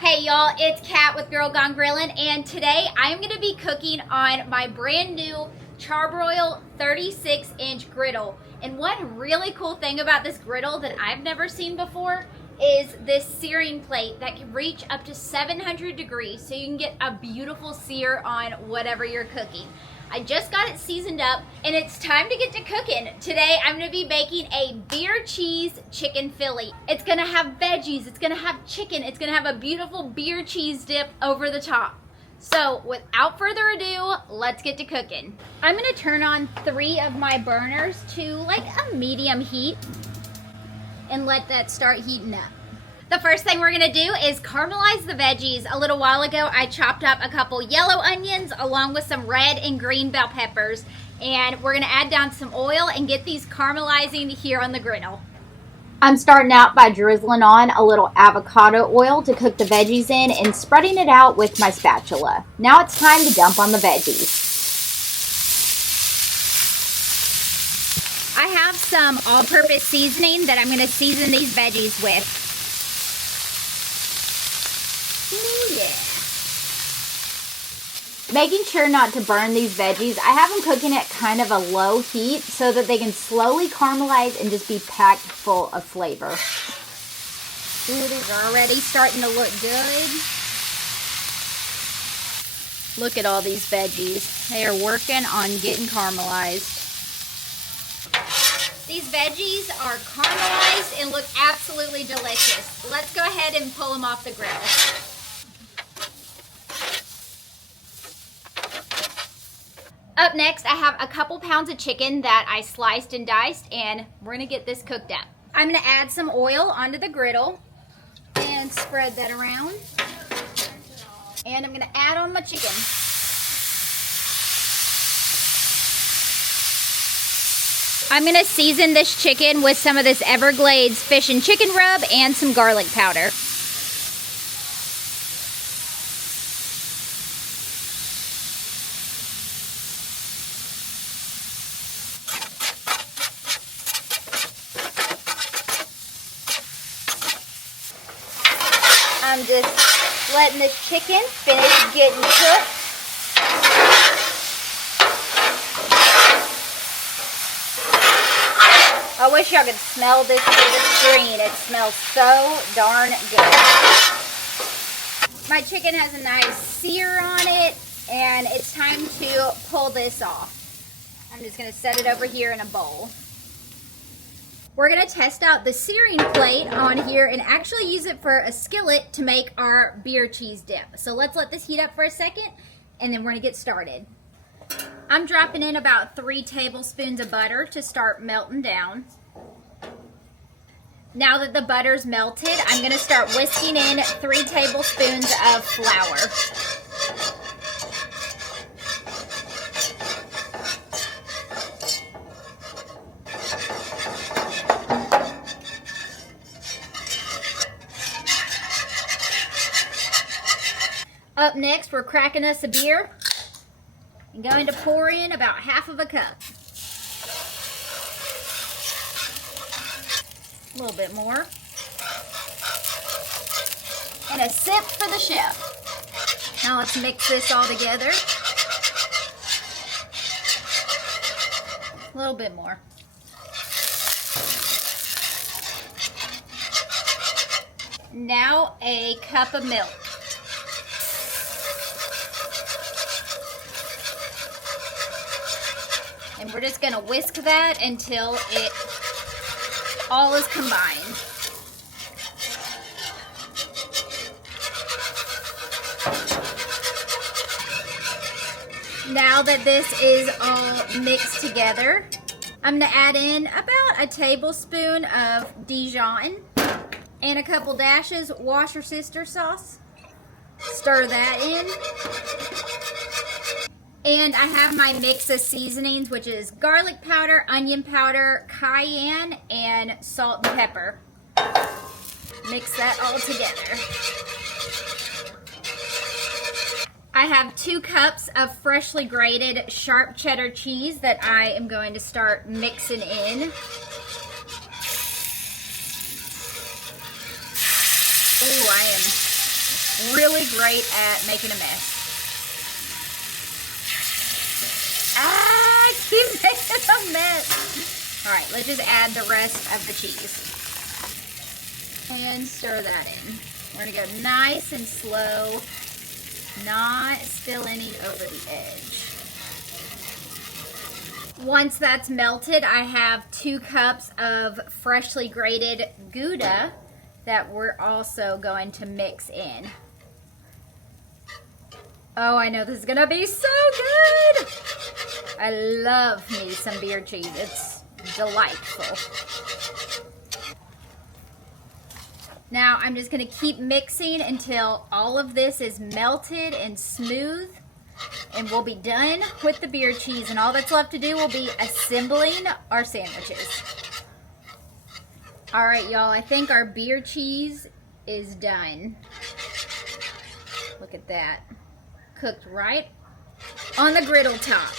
Hey y'all, it's Kat with Girl Gone Grillin', and today I'm going to be cooking on my brand new Charbroil 36-inch griddle. And one really cool thing about this griddle that I've never seen before is this searing plate that can reach up to 700 degrees, so you can get a beautiful sear on whatever you're cooking. I just got it seasoned up and it's time to get to cooking. Today I'm gonna be making a beer cheese chicken Philly. It's gonna have veggies, it's gonna have chicken, it's gonna have a beautiful beer cheese dip over the top. So without further ado, let's get to cooking. I'm gonna turn on 3 of my burners to like a medium heat and let that start heating up. The first thing we're gonna do is caramelize the veggies. A little while ago, I chopped up a couple yellow onions along with some red and green bell peppers. And we're gonna add down some oil and get these caramelizing here on the griddle. I'm starting out by drizzling on a little avocado oil to cook the veggies in and spreading it out with my spatula. Now it's time to dump on the veggies. I have some all-purpose seasoning that I'm gonna season these veggies with. Ooh, yeah. Making sure not to burn these veggies, I have them cooking at kind of a low heat so that they can slowly caramelize and just be packed full of flavor. Ooh, these are already starting to look good. Look at all these veggies. They are working on getting caramelized. These veggies are caramelized and look absolutely delicious. Let's go ahead and pull them off the grill. Up next, I have a couple pounds of chicken that I sliced and diced, and we're gonna get this cooked up. I'm gonna add some oil onto the griddle and spread that around. And I'm gonna add on my chicken. I'm gonna season this chicken with some of this Everglades fish and chicken rub and some garlic powder. I'm just letting the chicken finish getting cooked. I wish y'all could smell this through the screen. It smells so darn good. My chicken has a nice sear on it, and it's time to pull this off. I'm just going to set it over here in a bowl. We're going to test out the searing plate on here and actually use it for a skillet to make our beer cheese dip. So let's let this heat up for a second, and then we're going to get started. I'm dropping in about 3 tablespoons of butter to start melting down. Now that the butter's melted, I'm going to start whisking in 3 tablespoons of flour. Up next, we're cracking us a beer. I'm going to pour in about half of a cup. A little bit more. And a sip for the chef. Now let's mix this all together. A little bit more. Now a cup of milk. And we're just going to whisk that until it all is combined. Now that this is all mixed together, I'm going to add in about a tablespoon of Dijon and a couple dashes Worcestershire sauce. Stir that in. And I have my mix of seasonings, which is garlic powder, onion powder, cayenne, and salt and pepper. Mix that all together. I have 2 cups of freshly grated sharp cheddar cheese that I am going to start mixing in. Ooh, I am really great at making a mess. I keep making a mess. All right, let's just add the rest of the cheese. And stir that in. We're gonna go nice and slow, not spill any over the edge. Once that's melted, I have 2 cups of freshly grated Gouda that we're also going to mix in. Oh, I know this is gonna be so good. I love me some beer cheese. It's delightful. Now I'm just gonna keep mixing until all of this is melted and smooth, and we'll be done with the beer cheese, and all that's left to do will be assembling our sandwiches. All right, y'all, I think our beer cheese is done. Look at that. Cooked right on the griddle top.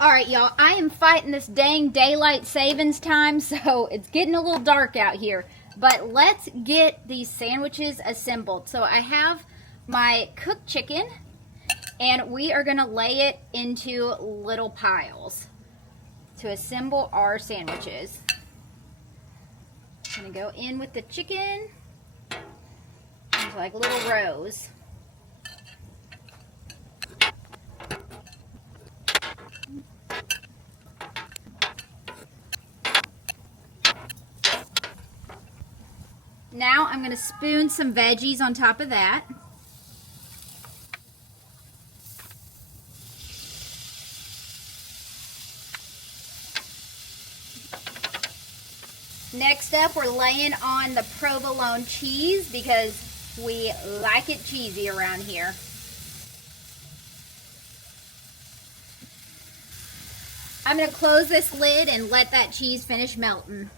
All right, y'all, I am fighting this dang daylight savings time, so it's getting a little dark out here. But let's get these sandwiches assembled. So I have my cooked chicken, and we are gonna lay it into little piles to assemble our sandwiches. I'm gonna go in with the chicken into like little rows. Now I'm going to spoon some veggies on top of that. Next up, we're laying on the provolone cheese because we like it cheesy around here. I'm going to close this lid and let that cheese finish melting.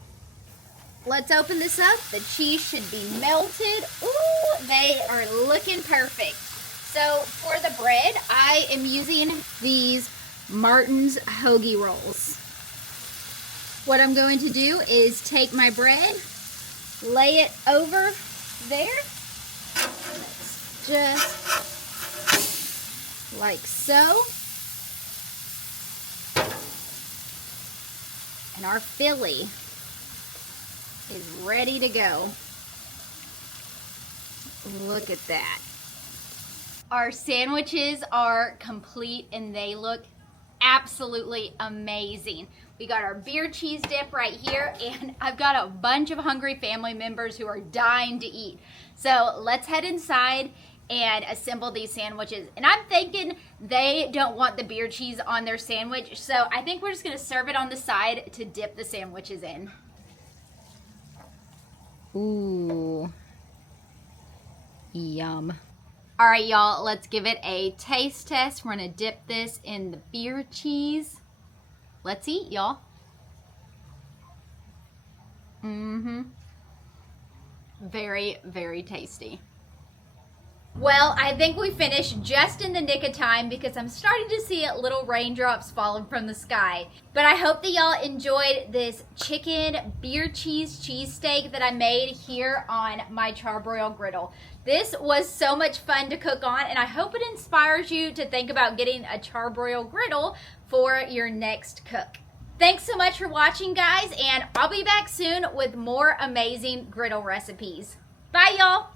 Let's open this up. The cheese should be melted. Ooh, they are looking perfect. So for the bread, I am using these Martin's hoagie rolls. What I'm going to do is take my bread, lay it over there, just like so. And our filly is ready to go. Look at that. Our sandwiches are complete and they look absolutely amazing. We got our beer cheese dip right here, and I've got a bunch of hungry family members who are dying to eat. So let's head inside and assemble these sandwiches. And I'm thinking they don't want the beer cheese on their sandwich, so I think we're just gonna serve it on the side to dip the sandwiches in. Ooh, yum. All right, y'all, let's give it a taste test. We're gonna dip this in the beer cheese. Let's eat, y'all. Very, very tasty. Well, I think we finished just in the nick of time because I'm starting to see little raindrops falling from the sky. But I hope that y'all enjoyed this chicken beer cheese cheesesteak that I made here on my Charbroil griddle. This was so much fun to cook on, and I hope it inspires you to think about getting a Charbroil griddle for your next cook. Thanks so much for watching, guys, and I'll be back soon with more amazing griddle recipes. Bye, y'all.